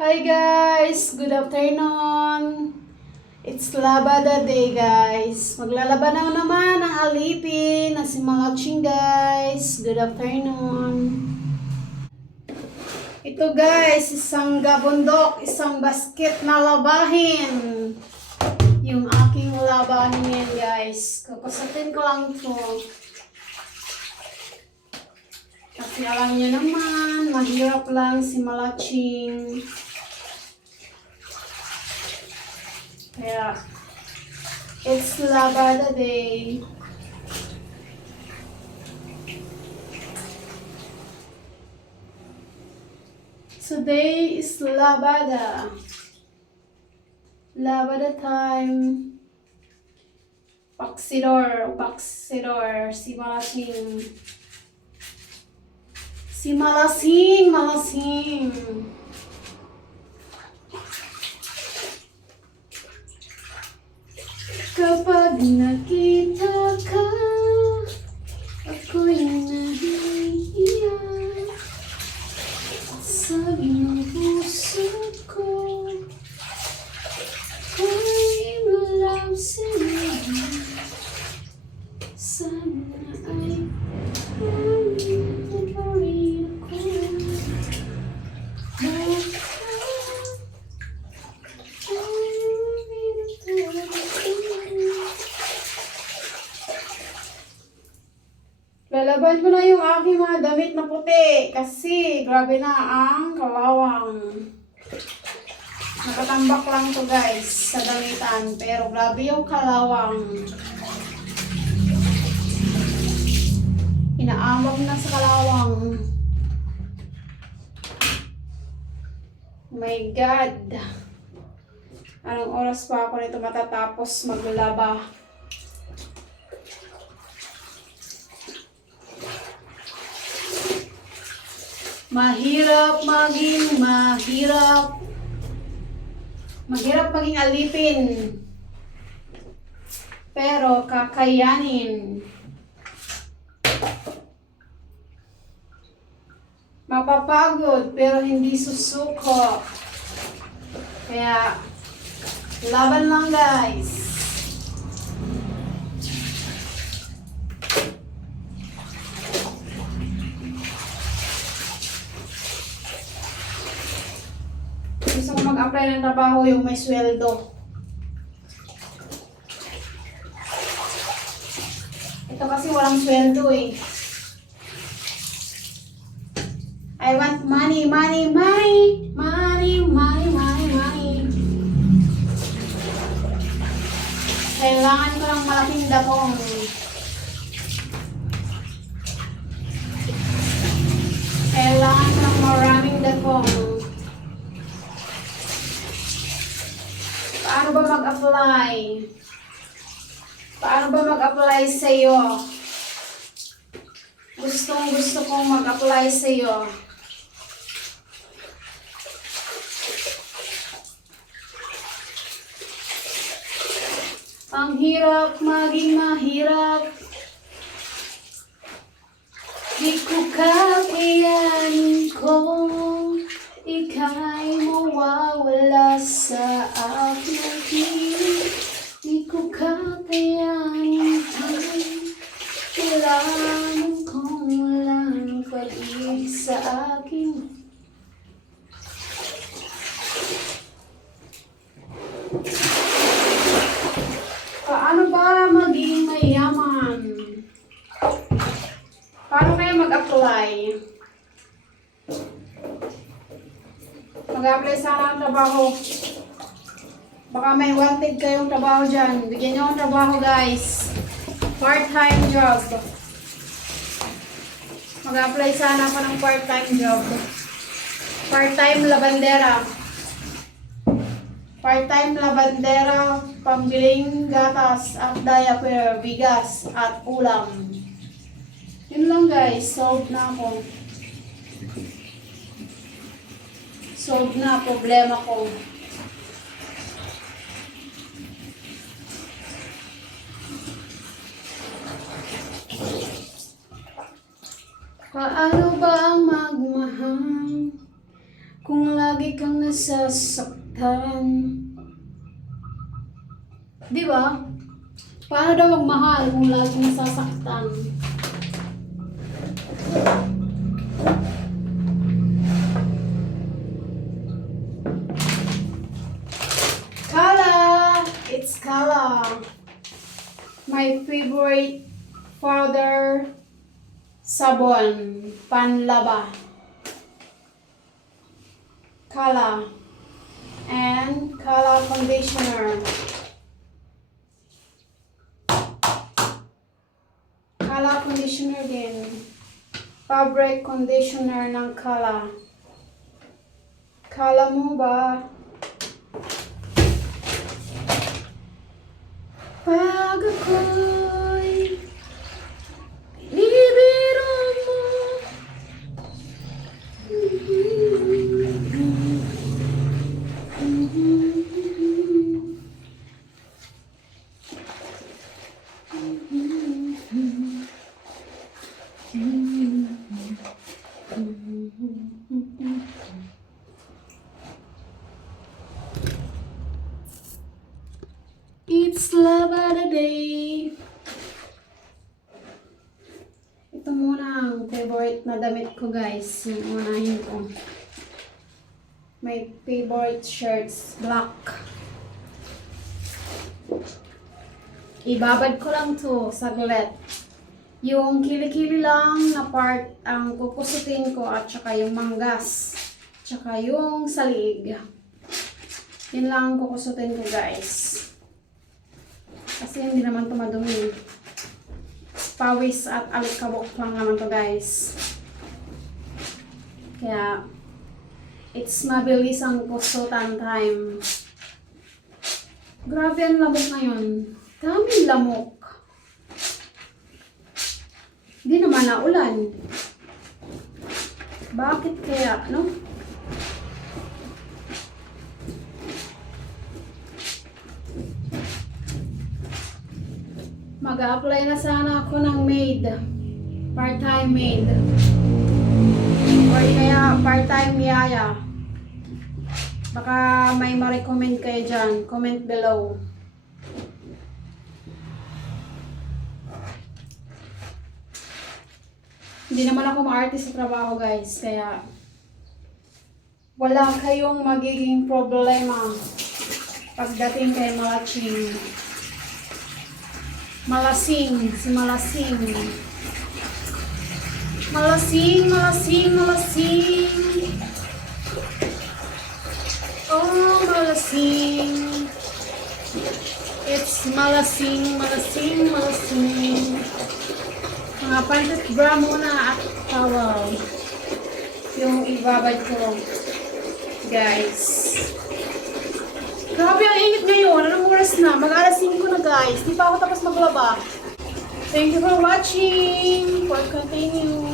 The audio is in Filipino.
Hi guys! Good afternoon! It's Labada Day guys. Maglalaban na naman ang alipin na si Malaching guys. Good afternoon. Ito guys, isang gabundok, isang basket na labahin. Yung aking labahin yan guys. Kukusatin ko lang ito. Kasi alam niyo naman, mahirap lang si Malaching. Kaya, it's Labada Day. Today is Labada. Labada time. Baksidor, si Malaching. Si Malasing. Kapag nakita ka, ako'y nahihiya. Sabi ng puso ko, I'm love sa'yo. Sana ay lalaban ko na yung aking mga damit na puti kasi grabe na ang kalawang. Nakatambak lang to guys sa damitan pero grabe yung kalawang. Inaamag na sa kalawang. My God. Anong oras pa ako nito matatapos maglaba? Mahirap maging alipin. Pero kakayanin. Mapapagod pero hindi susuko. Kaya laban lang guys. Gusto ko mag-apply ng trabaho yung may sweldo. Ito kasi walang sweldo eh. I want money. Kailangan ko ng malaking dakong. Kailangan ko ng maraming dakong. Paano ba mag-apply? Paano ba mag-apply sa'yo? Gusto kong mag-apply sa'yo. Ang hirap maging mahirap. Di ko kakayanin kung ika'y mawawala sa aking piling. Di ko kakayanin kung kailangan kong lang pag-ibig sa akin. Paano ba maging mayaman? Paano kayo mag-apply? Mag-apply sana ng trabaho. Baka may wanted kayong trabaho dyan. Bigyan nyo ang trabaho guys. Part-time job. Mag-apply sana ako ng part-time job. Part-time labandera. Part-time labandera, pambiling gatas at diaper, bigas at ulam. Yun lang guys, solve na ako. Solve na problema ko. Paano ba ang magmahal kung lagi kang nasasaktan. Di ba? Paano daw magmahal kung lagi nasasaktan? Kala! It's Kala. My favorite powder sabon, panlaba. Kala. And Kala conditioner. Kala conditioner din. Fabric conditioner ng Kala. Kala mo ba? Pag ako'y nibiro mo. It's love of the day. Ito muna ang favorite na damit ko, guys. Yung unahin ko. My favorite shirts, black. Ibabad ko lang to, saglit. Yung kilikili lang na part ang kukusutin ko at saka yung manggas. Tsaka yung salig. Yun lang ang kukusutin ko, guys. Kasi hindi naman ito madumi. Pawis at alikabok lang naman to, guys. Kaya, it's mabilis ang kusutan time. Grabe ang lamok ngayon. Daming lamok. Hindi naman naulan. Bakit kaya, no? Mag-a-apply na sana ako ng maid. Part-time maid. Or kaya part-time yaya. Baka may ma-recommend kayo dyan. Comment below. Hindi naman ako ma-artist sa trabaho, guys. Kaya wala kayong magiging problema pagdating kay Malaching. Malasing, si Malasing. Malasing, malasing, malasing. Oh, malasing. It's malasing, malasing, malasing. Mga 100 gram muna at towel. Yung ibabad ko. Guys. Grabe ang init ngayon. Anong oras na? Mag-alas 5 na, guys. Di pa ako tapos maglaba. Thank you for watching. For continue.